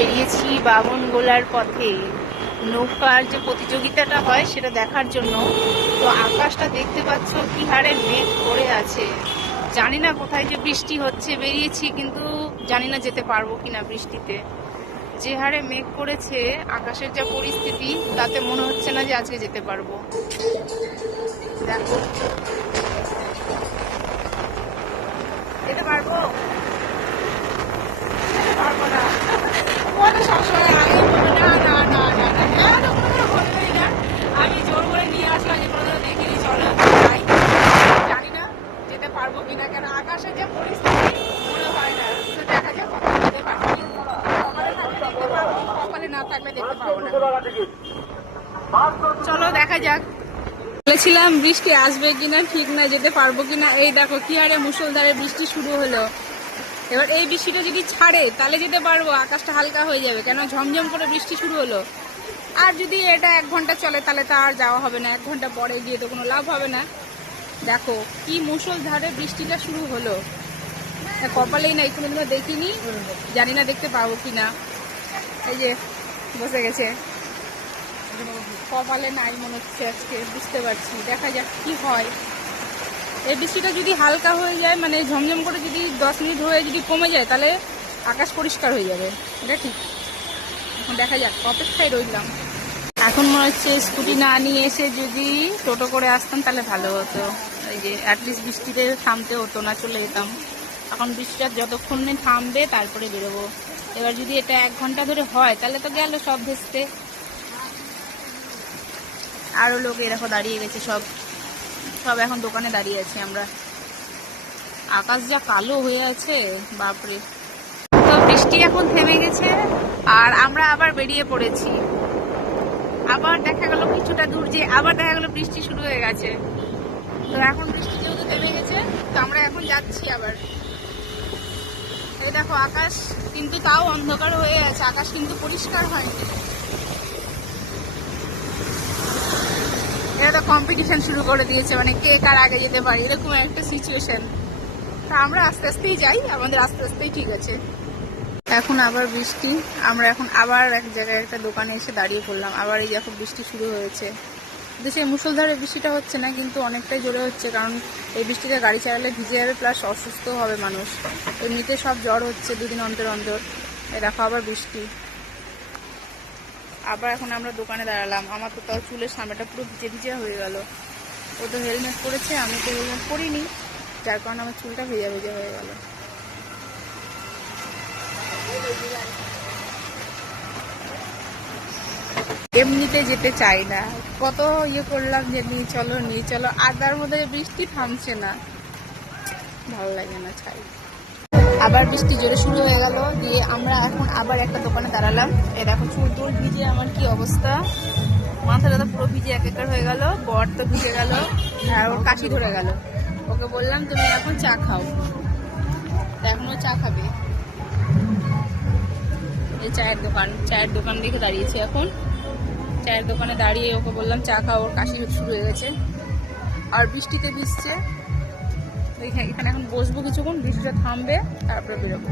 বেরিয়েছি বামনগোলার পথে নৌকার যে প্রতিযোগিতাটা হয় সেটা দেখার জন্য। তো আকাশটা দেখতে পাচ্ছ কি হারে মেঘ করে আছে। জানি না কোথায় যে বৃষ্টি হচ্ছে, বেরিয়েছি কিন্তু জানি না যেতে পারবো কিনা বৃষ্টিতে। যে হারে মেঘ করেছে, আকাশের যা পরিস্থিতি তাতে মনে হচ্ছে না যে আজকে যেতে পারবো। দেখো, যেতে পারবো পারবো না। সবসময় আগে বলবে না না না না না, বলবেই না। আমি জোর করে নিয়ে আসলাম, যে কোনো দেখিনি, চলো যাই। জানি না যেতে পারবো কিনা, কেন আকাশের যে পরিস্থিতি মনে হয় না। তো দেখা যাক, যেতে পারবো। কপালে থাকলে দেখতে পারবো, কপালে না থাকলে দেখতে পারবো না। চলো দেখা যাক। বলেছিলাম বৃষ্টি আসবে কিনা ঠিক না, যেতে পারবো কিনা। এই দেখো কি হারে মুষলধারে বৃষ্টি শুরু হলো। এবার এই বৃষ্টিটা যদি ছাড়ে তাহলে যেতে পারবো, আকাশটা হালকা হয়ে যাবে, কেন ঝমঝম করে বৃষ্টি শুরু হলো। আর যদি এটা 1 ঘন্টা চলে তাহলে তো আর যাওয়া হবে না, 1 ঘন্টা পরে গিয়ে তো কোনো লাভ হবে না। দেখো কি মুষলধারে বৃষ্টিটা শুরু হলো। কপালেই নাই, কোনোদিনও দেখিনি, জানি না দেখতে পাবো কিনা। এই যে বসে গেছে, কপালে নাই মনে হচ্ছে আজকে, বুঝতে পারছি। দেখা যাক কি হয়। এই বৃষ্টিটা যদি হালকা হয়ে যায়, মানে ঝমঝম করে যদি 10 মিনিট হয়ে যদি কমে যায়, তাহলে আকাশ পরিষ্কার হয়ে যাবে, এটা ঠিক। এখন দেখা যাক, অপেক্ষায় রইলাম। এখন মনে হচ্ছে স্কুটি না নিয়ে এসে যদি টোটো করে আসতাম তাহলে ভালো হতো। এই যে অ্যাটলিস্ট বৃষ্টিতে থামতে হতো না, চলে যেতাম। এখন বৃষ্টিটা যতক্ষণ না থামবে তারপরে বেরোবো। এবার যদি এটা 1 ঘন্টা ধরে হয় তাহলে তো গেল সব ভেস্তে। আরও লোক এরকম দাঁড়িয়ে গেছে, সব এখন দোকানে দাঁড়িয়ে আছি আমরা। আকাশ যা কালো হয়ে আছে, বাপরে। তো বৃষ্টি এখন থেমে গেছে আর আমরা আবার বেরিয়ে পড়েছি। আবার দেখা গেল কিছুটা দূর যে আবার দেখা গেল বৃষ্টি শুরু হয়ে গেছে। তো এখন বৃষ্টি যেহেতু থেমে গেছে, তো আমরা এখন যাচ্ছি আবার। এই দেখো আকাশ কিন্তু তাও অন্ধকার হয়ে আছে, আকাশ কিন্তু পরিষ্কার হয়নি। এরা তো কম্পিটিশন শুরু করে দিয়েছে, মানে কে কার আগে যেতে পারে, এরকম একটা সিচুয়েশন। তা আমরা আস্তে আস্তেই যাই, আমাদের আস্তে আস্তেই ঠিক আছে। এখন আবার বৃষ্টি, আমরা এখন আবার এক জায়গায় একটা দোকানে এসে দাঁড়িয়ে পড়লাম। আবার এই এখন বৃষ্টি শুরু হয়েছে। দেশে মুষলধারে বৃষ্টিটা হচ্ছে না, কিন্তু অনেকটাই জোরে হচ্ছে, কারণ এই বৃষ্টিতে গাড়ি চালালে ভিজে যাবে, প্লাস অসুস্থ হবে মানুষ। এমনিতে সব জ্বর হচ্ছে 2 দিন অন্তর অন্তর। এই দেখো আবার বৃষ্টি। আবার এখন আমরা দোকানে দাঁড়ালাম। আমার তো তাও চুলের সামনেটা পুরো ভিজে ভিজে হয়ে গেল। ও তো হেলমেট পরেছে, আমি তো হেলমেট পরিনি, যার কারণে আমার চুলটা ভেজা ভেজা হয়ে গেল। এমনিতে যেতে চাই না, কত ইয়ে করলাম যে নিয়ে চলো, আর তার মধ্যে বৃষ্টি থামছে না, ভালো লাগে না, ছাই। আবার বৃষ্টি জোরে শুরু হয়ে গেল, দিয়ে আমরা এখন আবার একটা দোকানে দাঁড়ালাম। এ দেখো চুল টুল ভিজে আমার কি অবস্থা, মাথাটা তো পুরো ভিজে একাকার হয়ে গেল, বর তো ভিজে গেল, আর ওর কাশি ধরে গেল। ওকে বললাম তুমি এখন চা খাও, এখনও চা খাবে। এই চায়ের দোকান দেখে দাঁড়িয়েছি এখন। চায়ের দোকানে দাঁড়িয়ে ওকে বললাম চা খাও, ওর কাশি শুরু হয়ে গেছে আর বৃষ্টিতে ভিজছে। এখানে এখন বসবো কিছুক্ষণ, বৃষ্টিটা থামবে তারপরে বেরোবো।